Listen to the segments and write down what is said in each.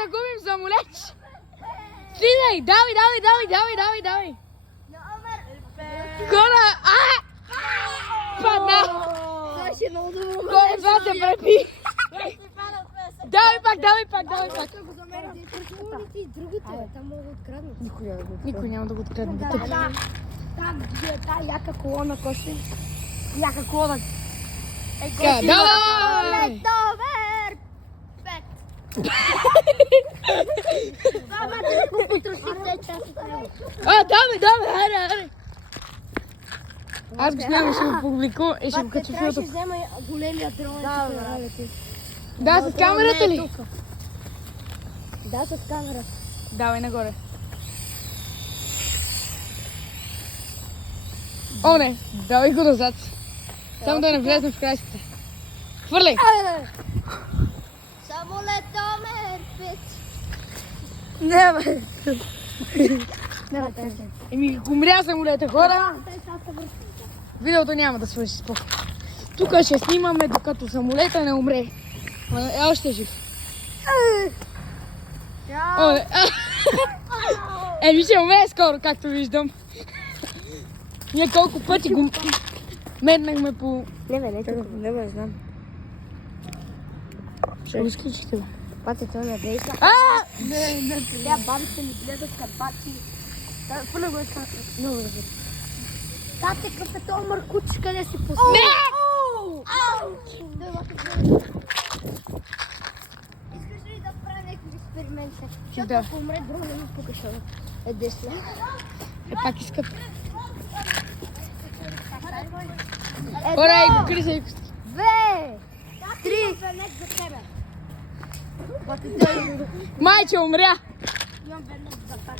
загубим самолет. Слизай, давай. Гора, падна. Горе, това се препи. Давай пак. Никой няма да го открадне. Там, где е та яка колона, Кости? Яка колона. Давай! Номер 5. Давай, хайде. Аз го снимам, ще го публикувам и ще го кача в Трябваше YouTube. взема големия дрон. Да, с камерата ли? Да, с камера. Давай нагоре. О, не, давай го назад. Само да не влезем в краищата. Хвърляй! Самолет номер 5. Не, бе. Еми, умря самолета, хора. Видеото няма да свърши спокойно. Тук ще снимаме, докато самолета не умре. Е още е жив. О, не. Еми, ще умре скоро, както виждам. Ние колко пъти го меднахме по... Не, знам. Ще го изключите, бе. Пати, той не действа. Тя бабите ми гледат кабати. Пълно го е така. Много да бъде. Тате, какъв е този мъркуч, къде си пусна? Не! Искаш ли да правя някакви експерименти? Защото Да. ако умре дрона, ми пука, защото е десна. Пак искат. Хора, и го крисай. 2, 3. Венец за тебе. Майче, умря. Имам венец за така.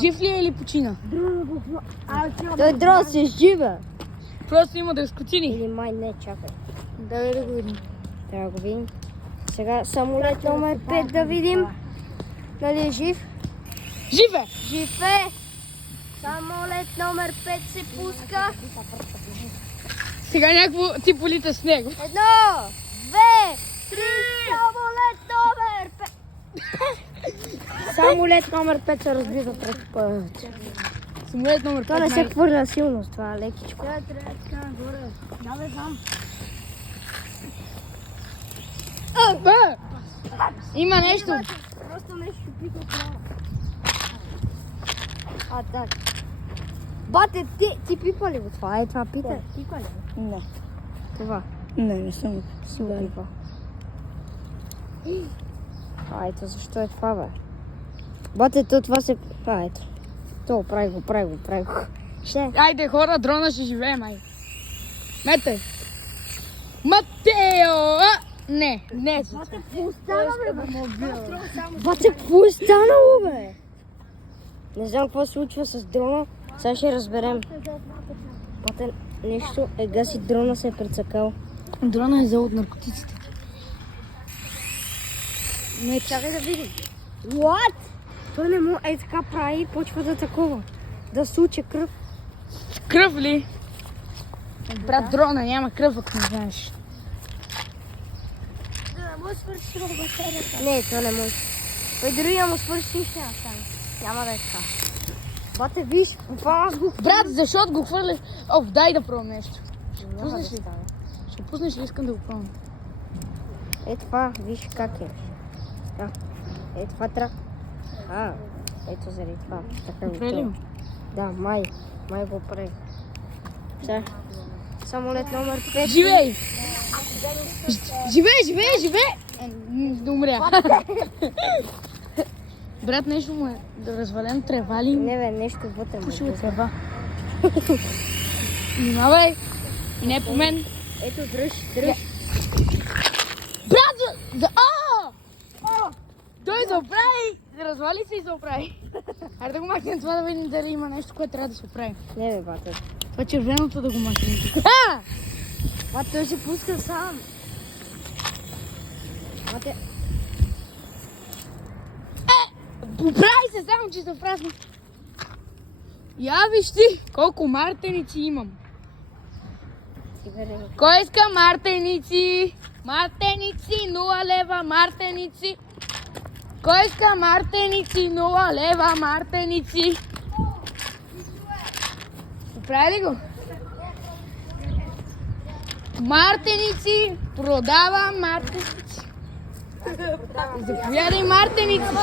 Жив ли е или почина? Той дрон се живе. Просто има да скотини. Или май не, чакай. Дай да го видим. Трябва да го видим. Сега самолет номер 5 да видим. Дали е жив? Жив е! Жив е! Самолет номер 5 се пуска. Сега някакво ти полита с него. 1, 2, 3. Самолет номер 5. Самолет номер 5 се разбива пред път. Самолет номер 5. Това не се хвърля силно с това, лекичко. Трябва така нагоре. Да, бе, знам. Има нещо. Просто нещо пика право. Да. Бате, ти пипа ли го това? Е, това пита. Пипа ли го? Не. Това. Не съм. Си го пипа. Ето защо е това, бе. Бате, това се... ето. То, прави го. Ще. Айде хора, дрона ще живее, май. Мете. Матео! Не. Бате, какво е станало, бе? Не знам какво се случва с дрона. Сега ще разберем. Бате, нещо гаси дрона се е прецакал. Дрона е взел от наркотиците. Не, чакай да видим. What? Той не му е така прави, почва да такова. Да суче кръв. Кръв ли? Брат, дрона няма кръв, ако не знаеш. Да, може свърши много батерията. Не, това не може. Той другия му свърши и ще настане. Няма да е така. Бате, виж, това аз го... Брат, защо го хвърля? Дай да пробвам нещо. Няма да Пуснеш ли? стане. Ще пуснеш ли? Искам да го пробвам. Е това, виж как е. Така. Е това трябва. Ето заради това. Така го Направи ли го? Да, май го прави. Сега. Самолет номер 5. Живей! Живей! Да умря. Брат, нещо му е да развалям трева ли? Не бе, нещо вътре му. Пуши от трева. Внимавай! И не по мен. Ето, дръж. Брат, той се оправи! Развали се и се оправи. Хайде да го махнем това да видим дали има нещо, което трябва да се оправи. Не бе, бате. Това червеното да го махнем. Бате, той се пуска сам. Бате. Поправи се само, че се празни. Я виж ти, колко мартеници имам. Кой иска мартеници? Мартеници, 0 лева, мартеници. Кой иска мартеници, 0 лева, мартеници? Прави ли го? Мартеници, продавам мартеници. Заповядай мартеници.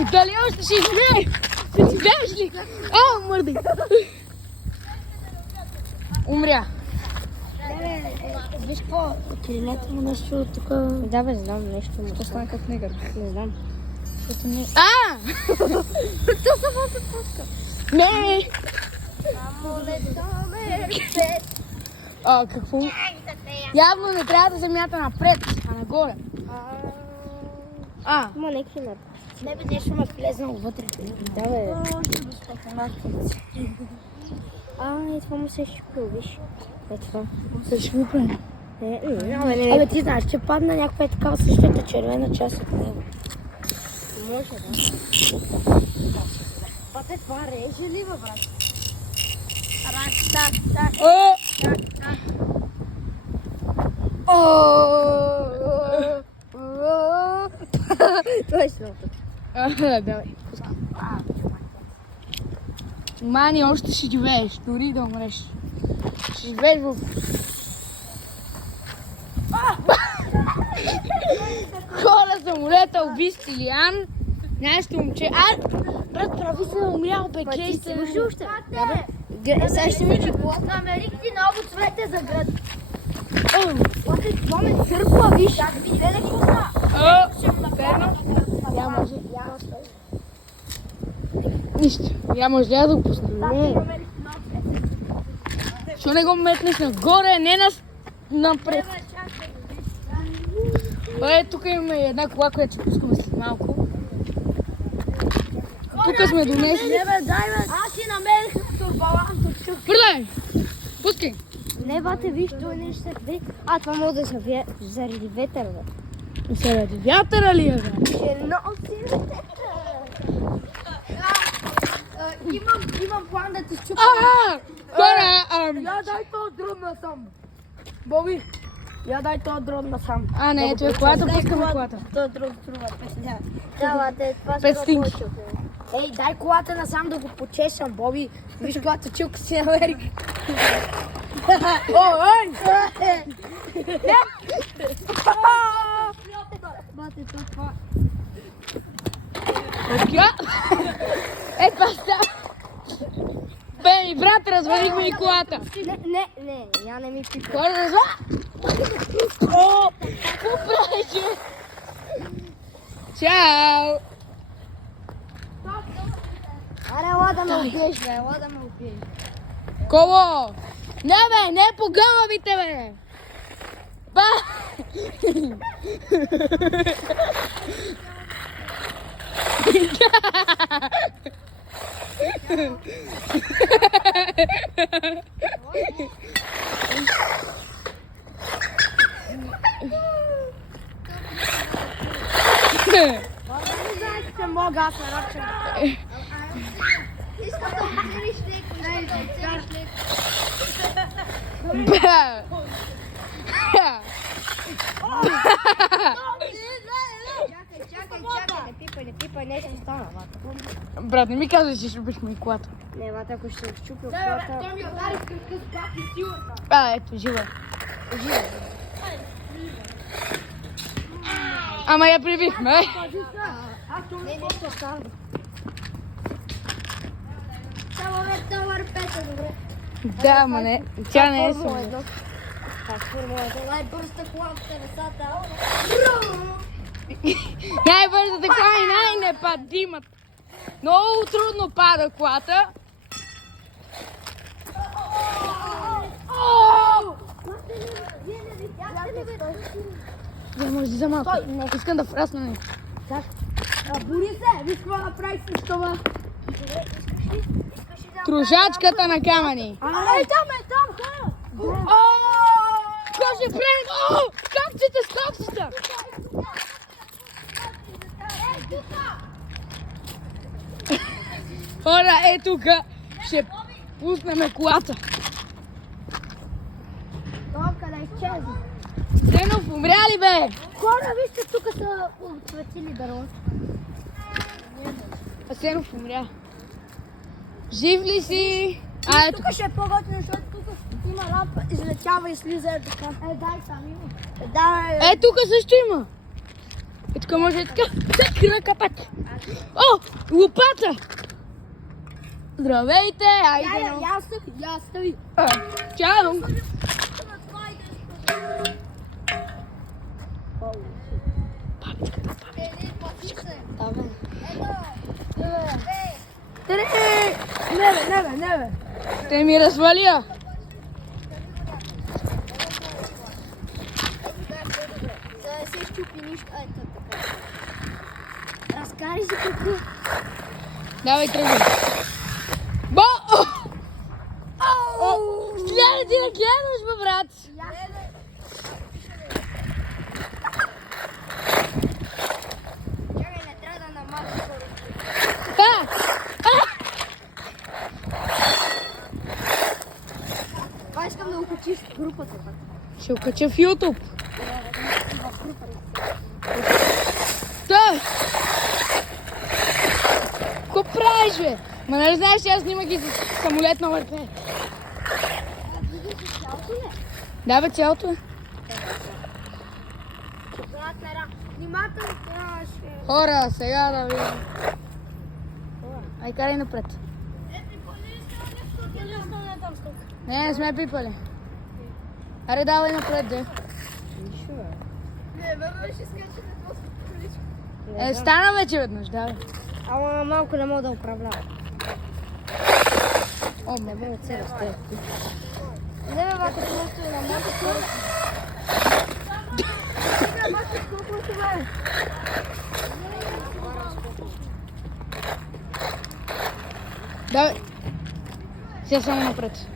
И дали още ще живее? Ще живееш ли? О, мърдай! Умря. Виж какво? Кирилето му нещо тук. Да, бе, знам нещо. Това стана като негър. Не знам. Защото не... А! То само се пуска. Не! Само летаме без. А, какво? Явно не трябва да земята напред, а нагоре. А, Има някакви на... Не бе, нещо ме влезнало вътре. Да, бе. Това му се е щупил, виж. Това. се швупен. Абе, ти знаеш, че падна някаква такава същата червена част от него. Може, да. Бате, това реже ли, бе, брат? О! Точно. Давай. Мани, още ще живееш, дори да умреш. Ще живееш в... Хора, самолета, уби Стилиян. Нещо момче. Брат, прави се умрял, бе, Ти си кейста. го още? Сега ще ми че колата. Намерих ти много цвете за град. Това ме църква, виж. Как види ли коса? Я може. Нищо. Я може да я да го пусна. Не. Що не го метнеш нагоре, не напред. Тук имаме една кола, която ще пускаме след малко. Тук сме донесли. Аз си намерих турбаланс от чук. Пръдай! Пускай! Не, бате, виж, той нещо се вие. Това може да се заради ветър, бе. И заради вятъра ли е, бе? Ще носи ветър. Имам план да ти щупя. Хора, Я дай този дрон насам. Боби, я дай този дрон насам. не, ето е колата, пускаме колата. Този дрон струва 50. Да, това Пет стинки. Ей, дай колата насам да го почесам, Боби. Виж колата чука си намерих. Ой! Бате, това. Така? Това става. Бе, брат, развалихме и колата. Не, я не ми пипа. Хора, развали! Какво правиш? Чао! Аре, ела да ме убиеш, бе, ела да ме убиеш. Коло! Не, бе, не по гълъбите, бе! Ба! Не знаеш, че мога, аз не рачам. Искам да отидеш леко, искам да отидеш леко. Ба! Чакай, не пипай, нещо стана, вата. Брат, не ми казвай, че ще убиш ми колата. Не, вата, ако ще щупи от колата... Той ми удари с кръка с бак и силата. Ето, жива. Ама я прибихме. Не, нещо стана. Само товар пета, добре. Да, ама не. Тя не е Формула само. едно. Това е Формула едно. Най-бързата кола в телесата. Най-бързата кола и най-непадимата. Много трудно пада колата. Я може да малко. Искам да фрасна нещо. Бори се, виж какво направи с това. Трушачката на камъни. Ай, там е, там, хора. Какво ще правим? Капците с капците! Хора, тук ще пуснем колата. Тока да изчезне. Денов, умря ли бе? Хора, вижте, тук са отцветили дърво. Асенов умря. Жив ли си? А, ето. Тук ще е по-готино, защото тук има лампа, излетява и слиза е така. Дай сам има. Да, Тук също има. Тук може и така. Цък на капата. О, лопата! Здравейте, айде. Я стъви. Чао. Не бе. Те ми развалия. Да не се щупи нищо. Ето така. Разкари си какво. Давай, тръгвай. Бо! Гледай, ти да гледаш, бе, брат. Чакай, не трябва да намаля скоро. Това искам да окачиш в групата. Ще окача в YouTube. Та! Какво правиш, бе? Ма нали знаеш, че аз снимах и с самолет номер 5. Да, бе, цялото е. Внимателно трябваше. Хора, сега да видим. Ай, карай напред. Не сме пипали. Аре, давай напред, де. Не, бе, ще скача на това. Стана вече веднъж, давай. Ама малко не мога да управлявам. О, не мога цела сте. Не, бе, бате, просто на малко скоро. Давай. Сега само напред.